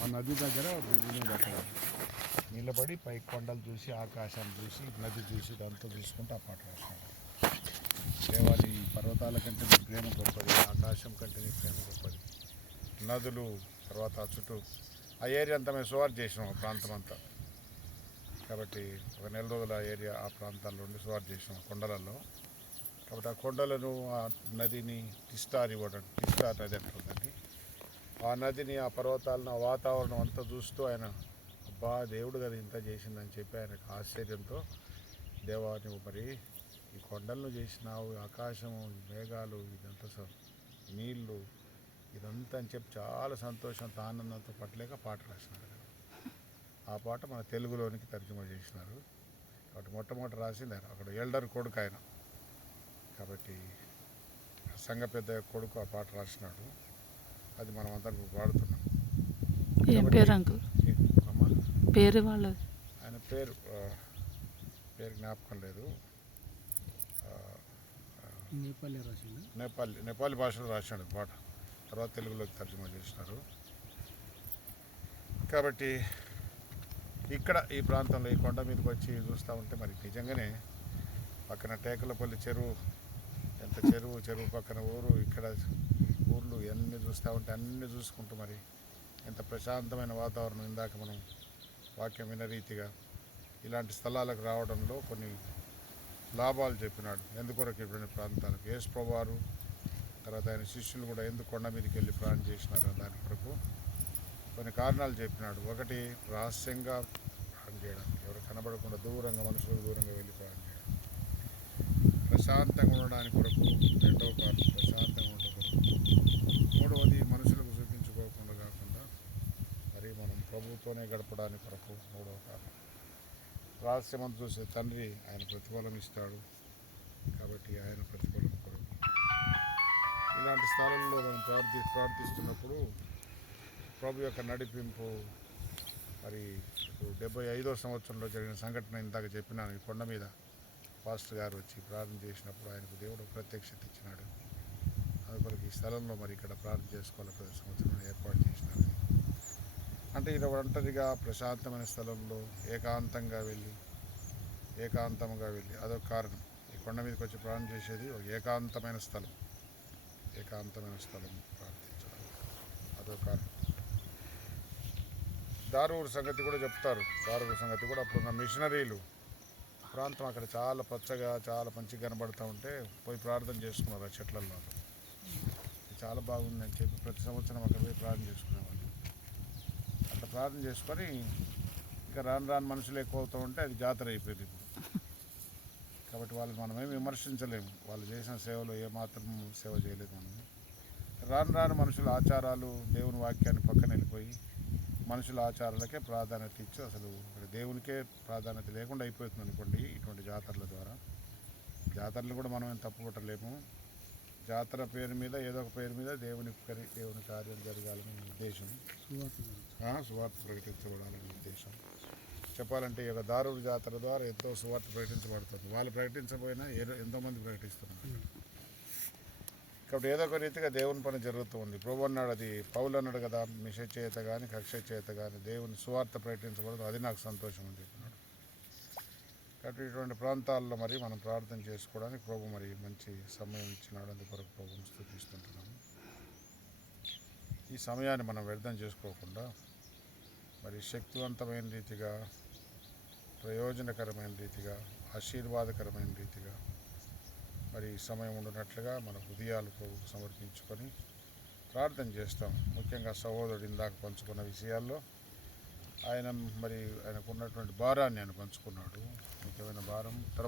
ఆ నది దగ్గర బ్రిడ్జ్ మీద అక్కడ నిలబడి పై కొండలు చూసి ఆకాశాన్ని చూసి నది చూసి ఇదంతా చూసుకుంటూ ఆ పాట రాసినాడు. దేవాది పర్వతాల కంటే నీ ప్రేమ గొప్పది, ఆకాశం కంటే నీ ప్రేమ గొప్పది, నదులు తర్వాత చుట్టూ ఆ ఏరియా అంతా మేము సువార్ చేసినాం. ఆ ప్రాంతం అంతా కాబట్టి ఒక నెల రోజుల ఏరియా ఆ ప్రాంతాల్లో ఉండి సువార్ చేసినాం కొండలలో. కాబట్టి ఆ కొండలను ఆ నదిని టిస్టా రివర్, టిస్టా నది అంటుందండి. ఆ నదిని ఆ పర్వతాలను ఆ వాతావరణం అంతా చూస్తూ ఆయన అబ్బా దేవుడు కదా ఇంత చేసిందని చెప్పి ఆయనకు ఆశ్చర్యంతో దేవా నువ్వు మరి ఈ కొండలను చేసినావు, ఆకాశము, ఈ మేఘాలు, ఇదంతా నీళ్ళు, ఇదంతా అని చెప్పి చాలా సంతోషంతో ఆనందంతో పట్టలేక పాట రాసినారు. ఆ పాట మన తెలుగులోనికి తర్జుమా చేసినారు. కాబట్టి మొట్టమొదటి రాసింది ఆయన, అక్కడ ఎల్డర్ కొడుకు ఆయన. కాబట్టి సంఘ పెద్ద కొడుకు ఆ పాట రాసినాడు. అది మనం అందరం పాడుతున్నాం. ఏం పేరు అంకుల్? పేరు వాళ్ళది? ఆయన పేరు జ్ఞాపకం లేదు. నేపాలీ భాషలో రాశాడు పాట, తర్వాత తెలుగులోకి తర్జుమా చేసినారు. కాబట్టి ఇక్కడ ఈ ప్రాంతంలో ఈ కొండ మీదకి వచ్చి చూస్తూ ఉంటే మరి నిజంగానే పక్కన టేకలపల్లి చెరువు, ఎంత చెరువు పక్కన ఊరు, ఇక్కడ ఊర్లు అన్నీ చూస్తూ ఉంటే అన్నీ చూసుకుంటూ మరి ఎంత ప్రశాంతమైన వాతావరణం. ఇందాక మనం వాక్యం విన్న రీతిగా ఇలాంటి స్థలాలకు రావడంలో కొన్ని లాభాలు చెప్పినాడు. ఎందుకొరకు ఇటువంటి ప్రాంతాలకు యేసు ప్రభువారు తర్వాత ఆయన శిష్యులు కూడా ఎందుకు కొండ మీదకి వెళ్ళి ప్రయాణం చేసినారు దాని కొరకు కొన్ని కారణాలు చెప్పినాడు. ఒకటి, రహస్యంగా ప్రయాణం చేయడం, ఎవరు కనబడకుండా దూరంగా, మనుషులకు దూరంగా వెళ్ళి ప్రయాణం చేయడం. ప్రశాంతంగా ఉండడానికి కొరకు రెండవ కారణం, ప్రశాంతంగా ఉండడం కొరకు. మూడవది, మనుషులకు చూపించుకోకుండా కాకుండా మరి మనం ప్రభువుతోనే గడపడానికి కొరకు మూడవ కారణం. రహస్యమంతా చూసే తండ్రి ఆయన ప్రతిఫలం ఇస్తాడు. కాబట్టి ఆయన ప్రతిఫలం కొరకు ఇలాంటి స్థలాల్లో మనం ప్రార్థిస్తున్నప్పుడు ప్రభు యొక్క నడిపింపు మరి 75వ సంవత్సరంలో జరిగిన సంఘటన ఇందాక చెప్పినాను. ఈ కొండ మీద పాస్టర్ గారు వచ్చి ప్రార్థన చేసినప్పుడు ఆయనకు దేవుడు ప్రత్యక్షత ఇచ్చినాడు. అందుకొరకు ఈ స్థలంలో మరి ఇక్కడ ప్రార్థన చేసుకోవాలి ప్రతి సంవత్సరం ఏర్పాటు చేసినారు. అంటే ఇది ఒంటరిగా ప్రశాంతమైన స్థలంలో ఏకాంతంగా వెళ్ళి అదొక కారణం. ఈ కొండ మీదకి వచ్చి ప్రార్థన చేసేది ఒక ఏకాంతమైన స్థలం ప్రార్థించడం, అదొక కారణం. దారూరు సంగతి కూడా చెప్తారు. దారూరు సంగతి కూడా అప్పుడున్న మిషనరీలు ప్రాంతం అక్కడ చాలా పచ్చగా చాలా మంచిగా కనబడుతూ ఉంటే పోయి ప్రార్థన చేసుకున్నారు ఆ చెట్లలో. చాలా బాగుందని చెప్పి ప్రతి సంవత్సరం అక్కడ పోయి ప్రార్థన చేసుకునేవాళ్ళు. అట్లా ప్రార్థన చేసుకొని ఇంకా రాను మనుషులు ఎక్కువ అవుతూ ఉంటే అది జాతర అయిపోయింది ఇప్పుడు. కాబట్టి వాళ్ళు మనమేమి విమర్శించలేము. వాళ్ళు చేసిన సేవలో ఏమాత్రం సేవ చేయలేదు. మనం రాను మనుషుల ఆచారాలు, దేవుని వాక్యాన్ని పక్కన వెళ్ళిపోయి మనుషుల ఆచారాలకే ప్రాధాన్యత ఇచ్చి అసలు దేవునికే ప్రాధాన్యత లేకుండా అయిపోతుంది అనుకోండి ఇటువంటి జాతరల ద్వారా. జాతరలు కూడా మనం ఏం తప్పుపట్టలేము. జాతర పేరు మీద ఏదో ఒక పేరు మీద దేవుని కార్యం జరగాలని ఉద్దేశం, సువార్త ప్రకటించబడాలని ఉద్దేశం. చెప్పాలంటే ఈ యొక్క దారూరు జాతర ద్వారా ఎంతో సువార్త ప్రకటించబడుతుంది. వాళ్ళు ప్రకటించబోయినా ఎంతోమంది ప్రకటిస్తున్నారు. కాబట్టి ఏదో ఒక రీతిగా దేవుని పని జరుగుతూ ఉంది. ప్రభు అన్నాడు, అది పౌలు అన్నాడు కదా, మిష చేత కానీ కక్ష చేత కానీ దేవుని సువార్త ప్రకటించబడదు, అది నాకు సంతోషం అని చెప్పినాడు. కాబట్టి ఇటువంటి ప్రాంతాల్లో మరి మనం ప్రార్థన చేసుకోవడానికి ప్రభు మరి మంచి సమయం ఇచ్చినాడు. అందుకొరకు ప్రభుని స్తుతిస్తుంటున్నాము. ఈ సమయాన్ని మనం వ్యర్థం చేసుకోకుండా మరి శక్తివంతమైన రీతిగా, ప్రయోజనకరమైన రీతిగా, ఆశీర్వాదకరమైన రీతిగా మరి సమయం ఉండినట్లుగా మన హృదయాలు ప్రభుకు సమర్పించుకొని ప్రార్థన చేస్తాం. ముఖ్యంగా సహోదరుడు ఇందాక పంచుకున్న విషయాల్లో ఆయనకు ఉన్నటువంటి భారాన్ని ఆయన పంచుకున్నాడు. ముఖ్యమైన భారం ఉత్తర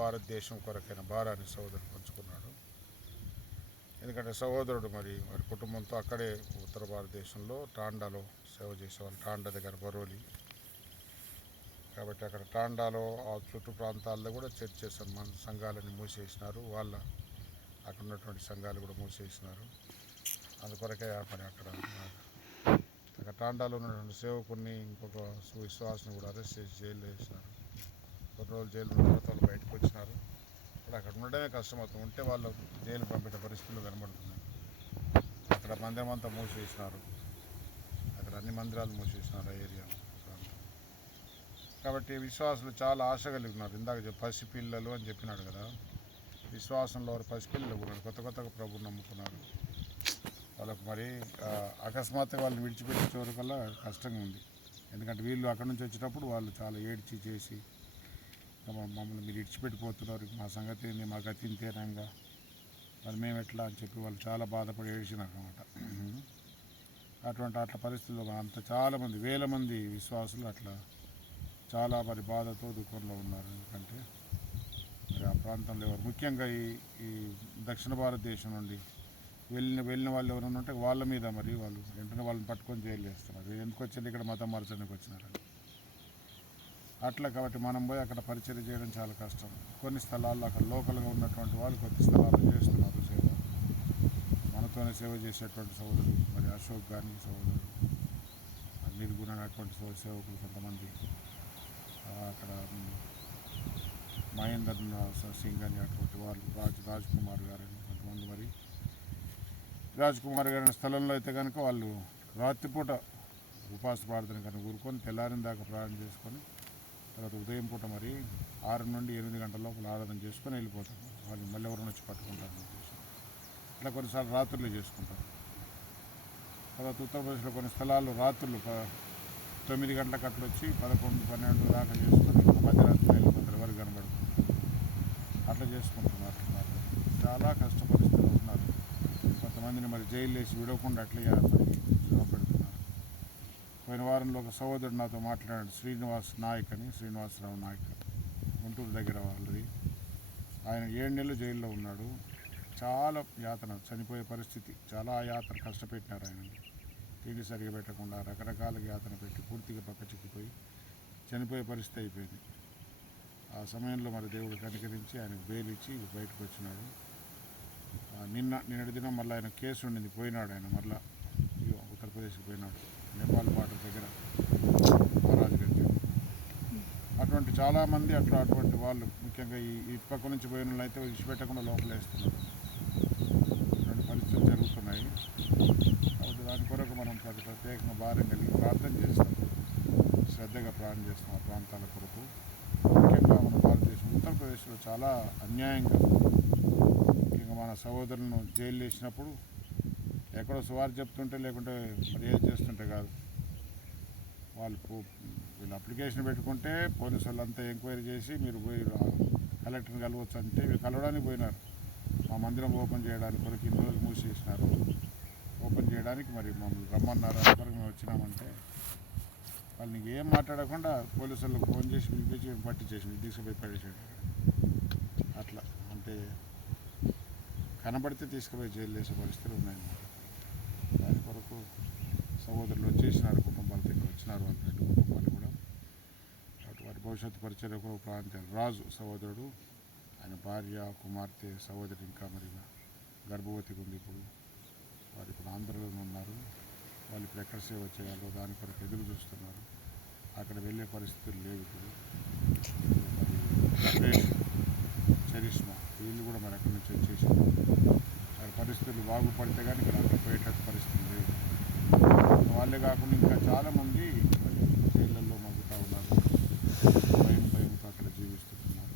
భారతదేశం కొరకైన భారాన్ని సహోదరుడు పంచుకున్నాడు. ఎందుకంటే సహోదరుడు మరి కుటుంబంతో అక్కడే ఉత్తర భారతదేశంలో టాండాలో సేవ చేసేవాళ్ళు, టాండా దగ్గర బరోలి. కాబట్టి అక్కడ టాండాలో ఆ చుట్టూ ప్రాంతాల్లో కూడా చర్చెస్ సంఘాలని మూసేసినారు. అక్కడ ఉన్నటువంటి సంఘాలు కూడా మూసేసినారు. అందుకొరకే మరి అక్కడ టాండాలో ఉన్నటువంటి సేవకుని ఇంకొక విశ్వాసం కూడా అరెస్ట్ చేసి జైల్లో వేసినారు. కొన్ని రోజులు జైలు ఉన్న తర్వాత వాళ్ళు బయటకు వచ్చినారు. ఇప్పుడు అక్కడ ఉండడమే కష్టమవుతుంది. ఉంటే వాళ్ళు జైలు పంపిన పరిస్థితులు కనబడుతున్నాయి. అక్కడ అక్కడ మందిరం అంతా మూసేసినారు, అక్కడ అన్ని మందిరాలు మూసేసినారు ఆ ఏరియా ప్రాంతం. కాబట్టి విశ్వాసులు చాలా ఆశ కలిగి ఉన్నారు. ఇందాక పసిపిల్లలు అని చెప్పినాడు కదా, విశ్వాసంలో వారు పసిపిల్లలు ఉన్నారు, కొత్తగా ప్రభువుని నమ్ముకున్నారు. వాళ్ళకు మరి అకస్మాత్తుగా వాళ్ళని విడిచిపెట్టే చోరుకల్లా కష్టంగా ఉంది. ఎందుకంటే వీళ్ళు అక్కడి నుంచి వచ్చేటప్పుడు వాళ్ళు చాలా ఏడ్చి చేసి మమ్మల్ని మీరు ఇడిచిపెట్టిపోతున్నారు, మా సంగతి ఏంది, మా గతి ఇంతేనంగా, మరి మేము ఎట్లా అని చెప్పి వాళ్ళు చాలా బాధపడి ఏడ్చినారు అన్నమాట. అట్లా పరిస్థితుల్లో అంత చాలామంది వేల మంది విశ్వాసులు అట్లా చాలా మరి బాధతో దుఃఖంలో ఉన్నారు. ఎందుకంటే మరి ఆ ప్రాంతంలో ఎవరు ముఖ్యంగా ఈ దక్షిణ భారతదేశం నుండి వెళ్ళిన వాళ్ళు ఎవరైనా ఉంటే వాళ్ళ మీద మరి వాళ్ళు వెంటనే వాళ్ళని పట్టుకొని జైలు చేస్తున్నారు. ఎందుకు వచ్చి ఇక్కడ మతం మార్చడానికి వచ్చినారని అట్లా. కాబట్టి మనం పోయి అక్కడ పరిచయం చేయడం చాలా కష్టం. కొన్ని స్థలాల్లో అక్కడ లోకల్గా ఉన్నటువంటి వాళ్ళు కొద్ది స్థలాల్లో చేస్తున్నారు సేవ. మనతోనే సేవ చేసేటువంటి సోదరులు మరి అశోక్ గాని సోదరుడు, నిర్గుణ అటువంటి సేవకులు కొంతమంది, అక్కడ మహేందర్ సింగ్ అని అటువంటి వాళ్ళు, రాజ్ కుమార్ గారు అని కొంతమంది, మరి రాజ్ కుమార్ గారి స్థలంలో అయితే కనుక వాళ్ళు రాత్రిపూట ఉపాస ప్రార్థన కనుక కూరుకొని తెల్లారిన దాకా ప్రార్థన చేసుకొని తర్వాత ఉదయం పూట మరి 6 నుండి 8 గంటల లోపల ఆరాధన చేసుకొని వెళ్ళిపోతారు. వాళ్ళు మళ్ళీ ఎవరైనా వచ్చి పట్టుకుంటారు ఉద్దేశం. ఇట్లా కొన్నిసార్లు రాత్రులు చేసుకుంటారు. తర్వాత ఉత్తరప్రదేశ్లో కొన్ని స్థలాల్లో రాత్రులు 9 గంటలకు అట్లా వచ్చి 11, 12 దాకా చేసుకొని మధ్యరాత్రి వెళ్ళిపోతారు, ఎవరు కనబడుతుంది. అట్లా చేసుకుంటున్నారు. చాలా కష్ట పరిస్థితులు ఉన్నారు. కొంతమందిని మరి జైలు వేసి విడవకుండా అట్లా మరి శ్రమ పెడుతున్నారు. పోయిన వారంలో ఒక సహోదరుడు నాతో మాట్లాడాడు, శ్రీనివాసరావు నాయక్, గుంటూరు దగ్గర వాళ్ళది. ఆయన 7 నెలలు జైల్లో ఉన్నాడు. చాలా యాతన, చనిపోయే పరిస్థితి, చాలా యాతన కష్టపెట్టినారు ఆయనని. తిండి సరిగా పెట్టకుండా రకరకాల యాతన పెట్టి పూర్తిగా పక్క చిక్కిపోయి చనిపోయే పరిస్థితి అయిపోయింది. ఆ సమయంలో మరి దేవుడు కనికరించి ఆయనకు బెయిల్ ఇచ్చి బయటకు వచ్చినాడు. నిన్నటి దినం మళ్ళీ ఆయన కేసు ఉండింది, పోయినాడు ఆయన మళ్ళీ ఉత్తరప్రదేశ్కి పోయినాడు, నేపాల్ బార్డర్ దగ్గర మహారాజ్గంజ్. అటువంటి చాలామంది అటువంటి వాళ్ళు ముఖ్యంగా ఈ పక్క నుంచి పోయిన వాళ్ళు అయితే విడిచిపెట్టకుండా లోపలేస్తున్నారు. ఇటువంటి పరిస్థితులు జరుగుతున్నాయి. కాబట్టి దాని కొరకు మనం ప్రత్యేకంగా భారం కలిగి ప్రార్థన చేస్తాం, శ్రద్ధగా ప్రార్థన చేస్తాం ఆ ప్రాంతాల కొరకు. ముఖ్యంగా మన భారతదేశం ఉత్తరప్రదేశ్లో చాలా అన్యాయంగా ముఖ్యంగా మన సహోదరులను జైలు వేసినప్పుడు ఎక్కడో సువార్త చెప్తుంటే లేకుంటే మరి ఏది చేస్తుంటే కాదు, వీళ్ళు అప్లికేషన్ పెట్టుకుంటే పోలీసు వాళ్ళంతా ఎంక్వైరీ చేసి మీరు పోయి కలెక్టర్ని కలవచ్చు అంటే వీళ్ళు కలవడానికి పోయినారు. మా మందిరం ఓపెన్ చేయడానికి కొరకు ఇన్ని రోజులు మూసేసినారు, ఓపెన్ చేయడానికి మరి మమ్మల్ని రమ్మన్నారు, అంతవరకు మేము వచ్చినామంటే వాళ్ళు నీకు ఏం మాట్లాడకుండా పోలీసు వాళ్ళకి ఫోన్ చేసి పిలిపించి పట్టించేసి తీసుకుపోయి పడేసాడు. అట్లా అంటే కనబడితే తీసుకుపోయి జైలు వేసే పరిస్థితులు ఉన్నాయన్నమాట. దాని కొరకు సహోదరులు వచ్చేసినారు, కుటుంబాలతో ఇక్కడ వచ్చినారు, వాళ్ళ 2 కుటుంబాలు కూడా. వారి భవిష్యత్తు పరిచర్య కొరకు ప్రాంతాలు రాజు సహోదరుడు, ఆయన భార్య, కుమార్తె, సహోదరి ఇంకా మరి గర్భవతిగా ఉంది. వారు ఇప్పుడు ఆంధ్రలో ఉన్నారు. వాళ్ళు ఇప్పుడు ఎక్కడ సేవ చేయాలో దాని కొరకు ఎదురు చూస్తున్నారు. అక్కడ వెళ్ళే పరిస్థితులు లేవు ఇప్పుడు. మరి చరిష్మా వీళ్ళు కూడా మరి అక్కడి నుంచి వచ్చేసి వారి పరిస్థితులు బాగుపడితే కానీ ఇక్కడ అక్కడ పోయేటట్టు పరిస్థితులు లేవు. వాళ్ళే కాకుండా ఇంకా చాలామంది మరి జైళ్ళల్లో మగ్గుతూ ఉన్నారు, భయంతో అక్కడ జీవిస్తున్నారు.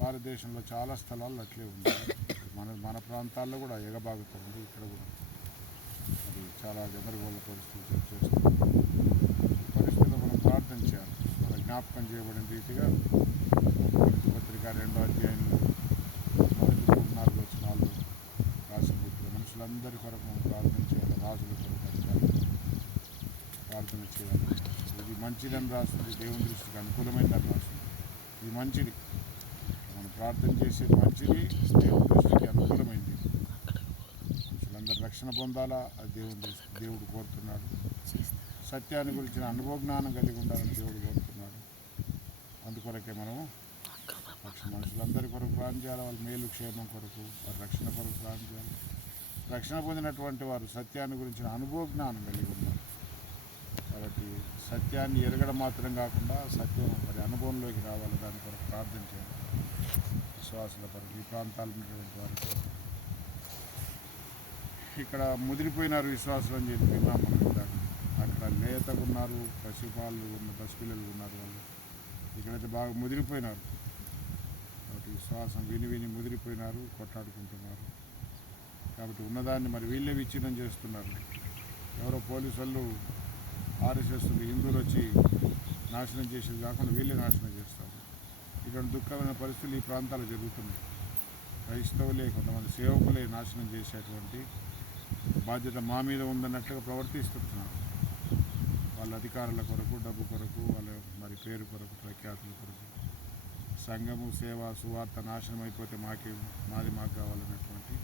భారతదేశంలో చాలా స్థలాలు అట్లే ఉన్నాయి. మన ప్రాంతాల్లో కూడా ఎగబాగుతూ ఉంది. ఇక్కడ కూడా అది చాలా గందరగోళ పరిస్థితులు చేస్తుంది. పరిస్థితుల్లో మనం ప్రార్థన చేయాలి. మన జ్ఞాపకం చేయబడిన రీతిగా కొరింథీ పత్రిక 2వ అధ్యాయంలో 1-4 వచనాలు రాసిన రీతిగా మనుషులందరి కొరకు మనం ప్రార్థన చేయాలి, రాజుల కొరకు అధికారులు ప్రార్థన చేయాలి. ఇది మంచిదని రాస్తుంది, దేవుని దృష్టికి అనుకూలమైనదని రాస్తుంది. ఇది మంచిది, మనం ప్రార్థన చేసేది మంచిది, దేవుని దృష్టికి అనుకూలమైంది. మనుషులందరూ రక్షణ పొందాలా, అది దేవుడు కోరుతున్నాడు. సత్యాన్ని గురించిన అనుభవ జ్ఞానం కలిగి ఉండాలని దేవుడు కోరుతున్నాడు. అందుకొరకే మనం మనుషులందరి కొరకు ప్రార్థన చేయాలి, వాళ్ళ మేలు క్షేమం కొరకు, వారి రక్షణ కొరకు ప్రార్థన చేయాలి. రక్షణ పొందినటువంటి వారు సత్యాన్ని గురించిన అనుభవ జ్ఞానం కలిగి ఉన్నారు. కాబట్టి సత్యాన్ని ఎరగడం మాత్రం కాకుండా సత్యం మరి అనుభవంలోకి రావాలి, దాని కొరకు ప్రార్థన చేయాలి. విశ్వాసుల కొరకు, ఈ ప్రాంతాల్లో ఉన్నటువంటి వారి కొరకు ఇక్కడ ముదిరిపోయినారు విశ్వాసులు అని చెప్పి విన్నాం మనం ఇందాక. అక్కడ లేతగా ఉన్నారు, పసిపిల్లలు ఉన్నారు వాళ్ళు. ఇక్కడైతే బాగా ముదిరిపోయినారు. కాబట్టి విశ్వాసం విని ముదిరిపోయినారు, కొట్లాడుకుంటున్నారు. కాబట్టి ఉన్నదాన్ని మరి వీళ్ళే విచ్ఛిన్నం చేస్తున్నారు. ఎవరో పోలీసు వాళ్ళు ఆర్ఎస్ఎస్ హిందువులు వచ్చి నాశనం చేసేది కాకుండా వీళ్ళే నాశనం చేస్తారు. ఇటువంటి దుఃఖమైన పరిస్థితులు ఈ ప్రాంతాల్లో జరుగుతున్నాయి. క్రైస్తవులే, కొంతమంది సేవకులే నాశనం చేసేటువంటి బాధ్యత మా మీద ఉందన్నట్లుగా ప్రవర్తిస్తున్నారు. వాళ్ళ అధికారుల కొరకు, డబ్బు కొరకు, వాళ్ళ మరి పేరు కొరకు, ప్రఖ్యాతుల కొరకు, సంఘము సేవ సువార్త నాశనం అయిపోతే మాది మాకు కావాలన్నటువంటి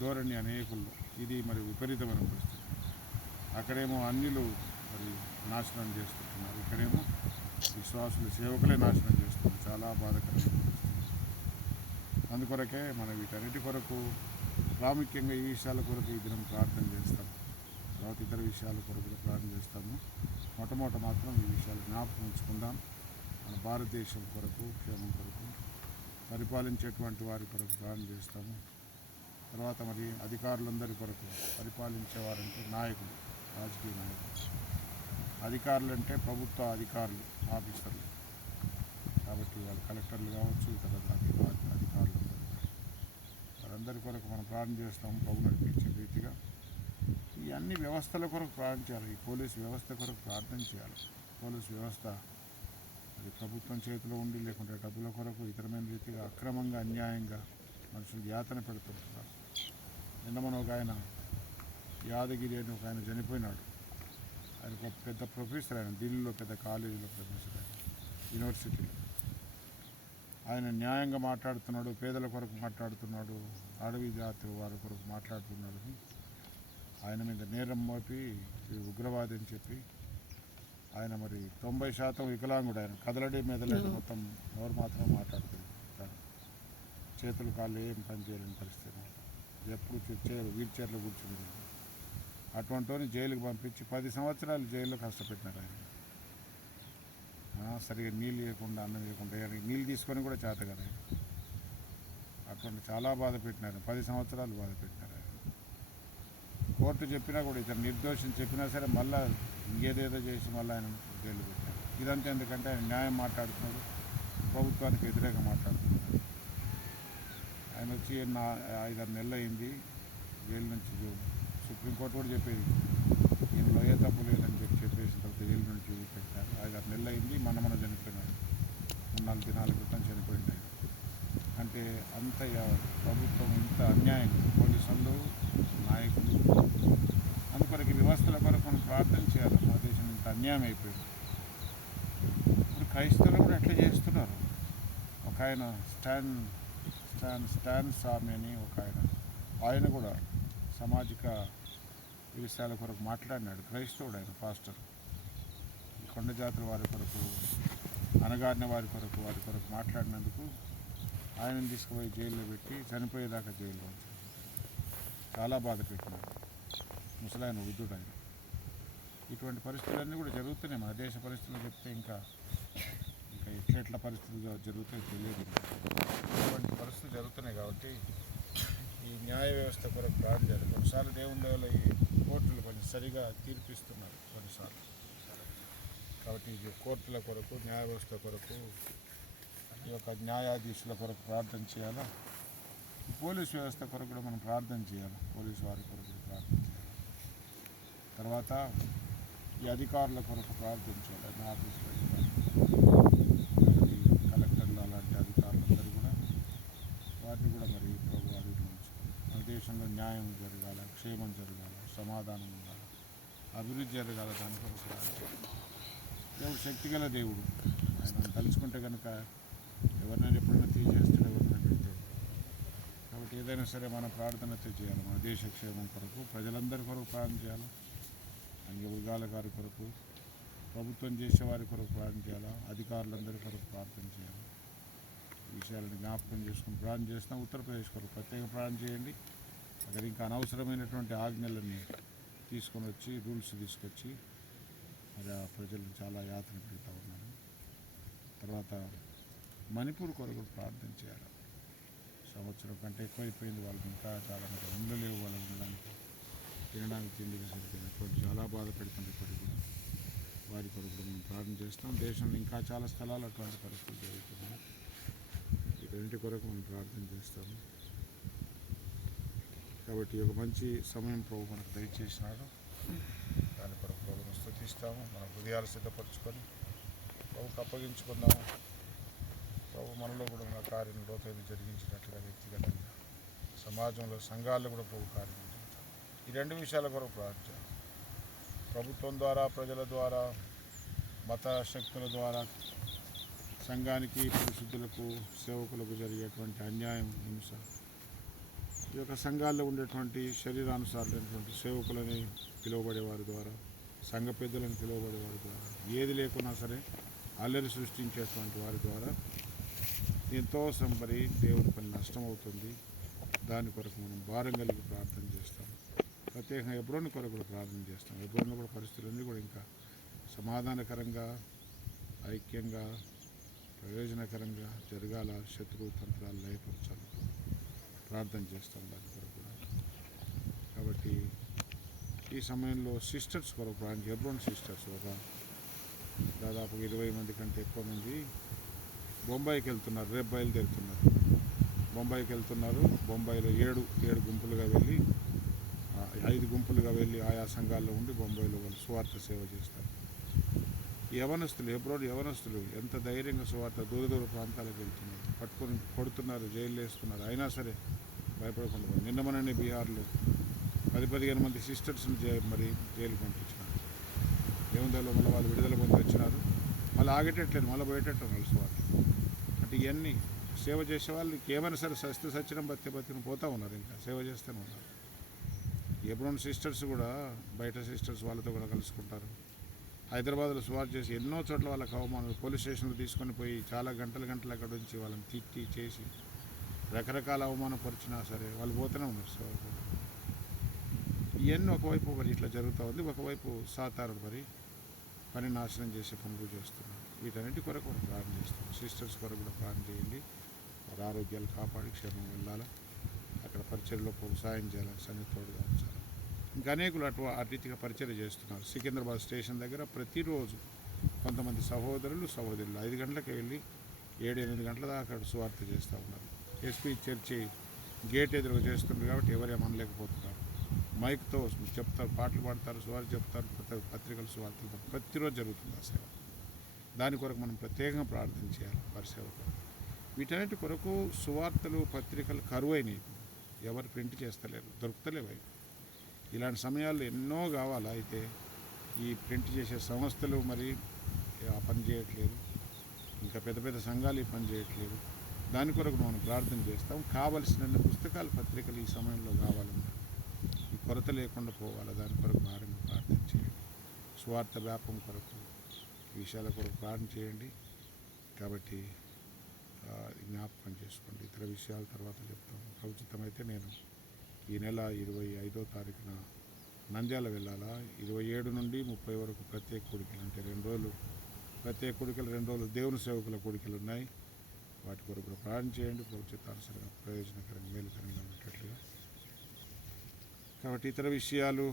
ధోరణి అనేకుల్లో. ఇది మరి విపరీతమైన పరిస్థితి. అక్కడేమో అన్యులు మరి నాశనం చేస్తుంటున్నారు, ఇక్కడేమో విశ్వాసులు సేవకులే నాశనం చేస్తున్నారు. చాలా బాధాకరమైన పరిస్థితి. అందుకొరకే మనం వీటన్నిటి కొరకు ప్రాముఖ్యంగా ఈ విషయాల కొరకు ఈ దినం ప్రార్థన చేస్తాం. తర్వాత ఇతర విషయాల కొరకు కూడా ప్రార్థన చేస్తాము. మొట్టమొదట మాత్రం ఈ విషయాలు జ్ఞాపకం ఉంచుకుందాం. మన భారతదేశం కొరకు, క్షేమం కొరకు, పరిపాలించేటువంటి వారి కొరకు ప్రార్థన చేస్తాము. తర్వాత మరి అధికారులందరి కొరకు, పరిపాలించేవారంటే నాయకులు, రాజకీయ నాయకులు, అధికారులు అంటే ప్రభుత్వ అధికారులు, ఆఫీసర్లు. కాబట్టి వాళ్ళు కలెక్టర్లు కావచ్చు, ఇతర అధికారులు వారందరి కొరకు మనం ప్రార్థన చేస్తాము. ప్రభు నడిపించే రీతిగా ఈ అన్ని వ్యవస్థల కొరకు ప్రార్థన చేయాలి. ఈ పోలీసు వ్యవస్థ కొరకు ప్రార్థన చేయాలి. పోలీసు వ్యవస్థ అది ప్రభుత్వం చేతిలో ఉండి లేకుంటే డబ్బుల కొరకు ఇతరమైన రీతిగా అక్రమంగా అన్యాయంగా మనుషులు యాతన పెడుతుంటున్నారు. నిన్న మన ఒక ఆయన యాదగిరి అని ఒక ఆయన చనిపోయినాడు. ఆయన ఒక పెద్ద ప్రొఫెసర్, ఆయన ఢిల్లీలో పెద్ద కాలేజీలో ప్రొఫెసర్, ఆయన యూనివర్సిటీలో. ఆయన న్యాయంగా మాట్లాడుతున్నాడు, పేదల కొరకు మాట్లాడుతున్నాడు, అడవి జాతి వారి కొరకు మాట్లాడుతున్నాడు. ఆయన మీద నేరం మోపి ఉగ్రవాది అని చెప్పి ఆయన మరి 90% వికలాంగుడు. ఆయన కదలడి మెదలడి మొత్తం నోరు మాత్రం మాట్లాడుతుంది. చేతులు కాళ్ళు ఏం పని చేయలేని పరిస్థితి. ఎప్పుడు వీల్ చైర్లో కూర్చుంది. అటువంటి జైలుకి పంపించి 10 సంవత్సరాలు జైల్లో కష్టపెట్టినారు. ఆయన సరిగా నీళ్ళు ఇవ్వకుండా, అన్నం ఇవ్వకుండా, నీళ్ళు తీసుకొని కూడా చేత కదా. అటువంటి చాలా బాధ పెట్టినారు. 10 సంవత్సరాలు బాధ పెట్టినారు. కోర్టు చెప్పినా కూడా ఇతను నిర్దోషం చెప్పినా సరే మళ్ళీ ఇంకేదేదో చేసి మళ్ళీ ఆయన జైలు పెట్టారు. ఇదంతా ఎందుకంటే ఆయన న్యాయం మాట్లాడుతున్నాడు, ప్రభుత్వానికి వ్యతిరేకంగా మాట్లాడుతున్నాడు. ఆయన వచ్చి 5-6 నెలలు అయింది జైలు నుంచి. సుప్రీంకోర్టు కూడా చెప్పేది ఈయనలో ఏ తప్పు లేదని చెప్పేసిన తర్వాత జైలు నుంచి పెట్టారు. 5-6 నెలలు అయింది. మన చనిపోయినాడు. 3-4 దినాల క్రితం చనిపోయింది. అంటే అంత ప్రభుత్వం ఇంత అన్యాయం, పోలీసులు, నాయకులు. అందుకొరకు వ్యవస్థల కొరకు మనం ప్రార్థన చేయాలి. మా దేశం ఇంత అన్యాయం అయిపోయింది. ఇప్పుడు క్రైస్తవులు కూడా ఎట్లా చేస్తున్నారు. ఒక ఆయన స్టాన్ స్వామి అని ఒక ఆయన కూడా సామాజిక విషయాల కొరకు మాట్లాడినాడు. క్రైస్తవుడు, ఆయన పాస్టర్. కొండ జాతుల వారి కొరకు, అనగారిన వారి కొరకు మాట్లాడినందుకు ఆయనను తీసుకుపోయి జైల్లో పెట్టి చనిపోయేదాకా జైల్లో ఉంచారు. చాలా బాధ పెట్టినాడు. ముసలాయన, వృద్ధుడు ఆయన. ఇటువంటి పరిస్థితులన్నీ కూడా జరుగుతున్నాయి. మన దేశ పరిస్థితులు చెప్తే ఇంకా ఎట్లా పరిస్థితులు జరుగుతాయో తెలియదు. ఇటువంటి పరిస్థితులు జరుగుతున్నాయి. కాబట్టి ఈ న్యాయ వ్యవస్థ కొరకు ప్రార్థన చేయాలి. కొన్నిసార్లు దేవుని దేవుల ఈ కోర్టులు కొంచెం సరిగా తీర్పిస్తున్నారు కొన్నిసార్లు. కాబట్టి ఈ కోర్టుల కొరకు, న్యాయ వ్యవస్థ కొరకు, ఈ యొక్క న్యాయాధీశుల కొరకు ప్రార్థన చేయాలా. పోలీసు వ్యవస్థ కొరకు కూడా మనం ప్రార్థన చేయాలి. పోలీసు వారి కొరకు ప్రార్థన చేయాలి. తర్వాత ఈ అధికారుల కొరకు ప్రార్థన చేయాలి. ఆఫీసులో కలెక్టర్లు అలాంటి అధికారులందరూ కూడా వాటిని కూడా మరి ప్రభు అధిలో ఉంచుకోవాలి. మన దేశంలో న్యాయం జరగాల, క్షేమం జరగాల, సమాధానం ఉండాలి, అభివృద్ధి జరగాల. దాని కొరకు ప్రార్థన చేయాలి. దేవుడు శక్తిగల దేవుడు. ఆయన తలుచుకుంటే కనుక ఎవరినైనా ఎప్పుడైనా తీసేస్తాడు, ఎవరినైనా పెడతాడు. కాబట్టి ఏదైనా సరే మనం ప్రార్థనతో చేయాలి. మన దేశ క్షేమం కొరకు, ప్రజలందరి కొరకు ప్రార్థన చేయాలి. అన్ని వర్గాల గారి కొరకు, ప్రభుత్వం చేసేవారి కొరకు ప్రార్థన చేయాలా, అధికారులందరి కొరకు ప్రార్థన చేయాలి. ఈ విషయాలను జ్ఞాపకం చేసుకుని ప్రార్థన చేస్తాం. ఉత్తరప్రదేశ్ కొరకు ప్రత్యేక ప్రార్థన చేయండి. అక్కడ ఇంకా అనవసరమైనటువంటి ఆజ్ఞలన్నీ తీసుకొని వచ్చి, రూల్స్ తీసుకొచ్చి మరి ఆ ప్రజలను చాలా యాతన పెడతా ఉన్నారు. తర్వాత మణిపూర్ కొరకు ప్రార్థన చేయాలి. సంవత్సరం కంటే ఎక్కువైపోయింది. వాళ్ళకి ఇంకా చాలా ఇళ్ళు లేవు, వాళ్ళకి ఉండడానికి, తినడానికి తిండిగా సరిపోయినటువంటి చాలా బాధ పెడుతుంది ఇప్పటికి కూడా. వారి కొరకు కూడా మేము ప్రార్థన చేస్తాం. దేశంలో ఇంకా చాలా స్థలాలు అటువంటి పరిస్థితులు జరుగుతున్నాయి. వీటన్నిటి కొరకు మనం ప్రార్థన చేస్తాము. కాబట్టి ఒక మంచి సమయం ప్రభు మనకు దయచేసినాడు. దాని కొరకు ప్రభును స్తుతిస్తాము. మన హృదయాలు సిద్ధపరచుకొని ప్రభుకు అప్పగించుకుందాము. ప్రభు మనలో కూడా ఉన్న కార్యం లోతైన జరిగించినట్లుగా వ్యక్తిగతంగా సమాజంలో సంఘాల్లో కూడా ప్రభు కార్యం జరిగించాలి. ఈ రెండు విషయాల కొరకు ప్రార్థన. ప్రభుత్వం ద్వారా, ప్రజల ద్వారా, మత శక్తుల ద్వారా సంఘానికి, పరిశుద్ధులకు, సేవకులకు జరిగేటువంటి అన్యాయం, హింస, ఈ యొక్క సంఘాల్లో ఉండేటువంటి శరీరానుసారులైనటువంటి సేవకులని పిలువబడే వారి ద్వారా, సంఘ పెద్దలను పిలువబడే వారి ద్వారా, ఏది లేకున్నా సరే అల్లరి సృష్టించేటువంటి వారి ద్వారా ఎంతో సంబరి దేవుని పని నష్టం అవుతుంది. దాని కొరకు మనం భారం కలిగి ప్రార్థన చేస్తాం. ప్రత్యేకంగా హెబ్రోను కొరకు కూడా ప్రార్థన చేస్తాం. హెబ్రోన్లో కూడా పరిస్థితులన్నీ కూడా ఇంకా సమాధానకరంగా, ఐక్యంగా, ప్రయోజనకరంగా జరగాల, శత్రువు తంత్రాలు లయపరచాలి ప్రార్థన చేస్తాం దాని కొరకు కూడా. కాబట్టి ఈ సమయంలో సిస్టర్స్ కొరకు ప్రార్థన, హెబ్రోన్ సిస్టర్స్ ఒక దాదాపు 20 మంది కంటే ఎక్కువ మంది బొంబాయికి వెళ్తున్నారు. రేపు బయలుదేరుతున్నారు. బొంబాయికి వెళ్తున్నారు. బొంబాయిలో ఏడు గుంపులుగా వెళ్ళి 5 గుంపులుగా వెళ్ళి ఆయా సంఘాల్లో ఉండి బొంబాయిలో వాళ్ళు సువార్త సేవ చేస్తారు. యవనస్తులు, హెబ్రోన్ యవనస్తులు ఎంత ధైర్యంగా సువార్త దూర ప్రాంతాలకు వెళ్తున్నారు. పట్టుకొని కొడుతున్నారు, జైలు వేస్తున్నారు. అయినా సరే భయపడకుండా నిన్న మొన్ననే బీహార్లో 10-15 మంది సిస్టర్స్ని మరి జైలు పంపించినారు. దేవుందలో మళ్ళీ వాళ్ళు విడుదల పొంది వచ్చినారు. మళ్ళీ ఆగేటట్లేదు, మళ్ళీ పోయేటట్టు వాళ్ళు సువార్త. అంటే ఇవన్నీ సేవ చేసే వాళ్ళు ఏమైనా సరే సత్యం బతిని పోతూ ఉన్నారు, ఇంకా సేవ చేస్తూనే ఉన్నారు. హెబ్రోన్ సిస్టర్స్ కూడా బయట సిస్టర్స్ వాళ్ళతో కూడా కలుసుకుంటారు. హైదరాబాద్లో సువార్త చేసి ఎన్నో చోట్ల వాళ్ళకి అవమానాలు, పోలీస్ స్టేషన్లో తీసుకొని పోయి చాలా గంటలు అక్కడ నుంచి వాళ్ళని తిట్టి చేసి రకరకాల అవమానపరిచినా సరే వాళ్ళు పోతూనే ఉన్నారు సేవ. ఇవన్నీ ఒకవైపు మరి ఇట్లా జరుగుతూ ఉంది, ఒకవైపు సాతారుడు మరి పని నాశనం చేసే పనులు చేస్తున్నారు. వీటన్నిటి కొరకు కూడా ప్రార్థన చేస్తున్నాం. సిస్టర్స్ కొరకు కూడా ప్రార్థన చేయండి. వారి ఆరోగ్యాలు కాపాడి క్షేమం వెళ్ళాలి, అక్కడ పరిచర్లో సాయం చేయాలని సన్నిహితుడుగా ఉంచాలి. ఇంకా అనేకులు అటు రీతిగా పరిచర్య చేస్తున్నారు. సికింద్రాబాద్ స్టేషన్ దగ్గర ప్రతిరోజు కొంతమంది సహోదరులు 5 గంటలకు వెళ్ళి 7-8 గంటల దాకా అక్కడ సువార్త చేస్తూ ఉన్నారు. ఎస్పీ చర్చి గేట్ ఎదురుగా చేస్తున్నారు కాబట్టి ఎవరేమనలేకపోతున్నారు. మైక్తో చెప్తారు, పాటలు పాడతారు, సువార్త చెప్తారు, పత్రికలు సువార్తలు ప్రతిరోజు జరుగుతుంది ఆ సేవ. దాని కొరకు మనం ప్రత్యేకంగా ప్రార్థన చేయాలి వారి సేవ కొరకు. వీటన్నిటి కొరకు సువార్తలు, పత్రికలు కరువైనవి. ఎవరు ప్రింట్ చేస్తలేరు, దొరుకుతలేవు. ఇలాంటి సమయాల్లో ఎన్నో కావాలా, అయితే ఈ ప్రింట్ చేసే సంస్థలు మరి ఆ పని చేయట్లేదు, ఇంకా పెద్ద సంఘాలు ఈ పని చేయట్లేదు. దాని కొరకు మనం ప్రార్థన చేస్తాం. కావలసిన పుస్తకాలు, పత్రికలు ఈ సమయంలో కావాలన్నా ఈ కొరత లేకుండా పోవాలి. దాని కొరకు భారంగా ప్రార్థన చేయండి. స్వార్థ వ్యాపం కొరకు, ఈ విషయాల కొరకు ప్రార్థన చేయండి. కాబట్టి జ్ఞాపకం చేసుకోండి. ఇతర విషయాల తర్వాత చెప్తాను. ప్రభుత్వమైతే నేను ఈ నెల 25వ తారీఖున నంద్యాల వెళ్ళాలా. 27 నుండి 30 వరకు ప్రత్యేక కూడికలు, అంటే 2 రోజులు ప్రత్యేక కూడికలు, 2 రోజులు దేవుని సేవకుల కూడికలు ఉన్నాయి. వాటి కొరకు కూడా ప్రార్థన చేయండి. ప్రభుత్వానుసరంగా ప్రయోజనకరంగా, మేలుకరంగా ఉండేటట్లుగా. కాబట్టి ఇతర విషయాలు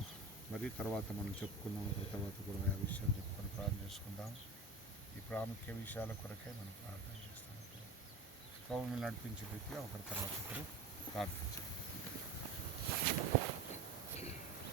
మరి తర్వాత మనం చెప్పుకుందాం. తర్వాత కూడా ఆ విషయాలు చెప్పుకొని ప్రార్థన చేసుకుందాం. ఈ ప్రాముఖ్య విషయాల కొరకే మనం ప్రార్థన చేస్తాం. ప్రభువుని నడిపించే రీతిగా ఒకరి తర్వాత ఒకరు ప్రార్థించాలి.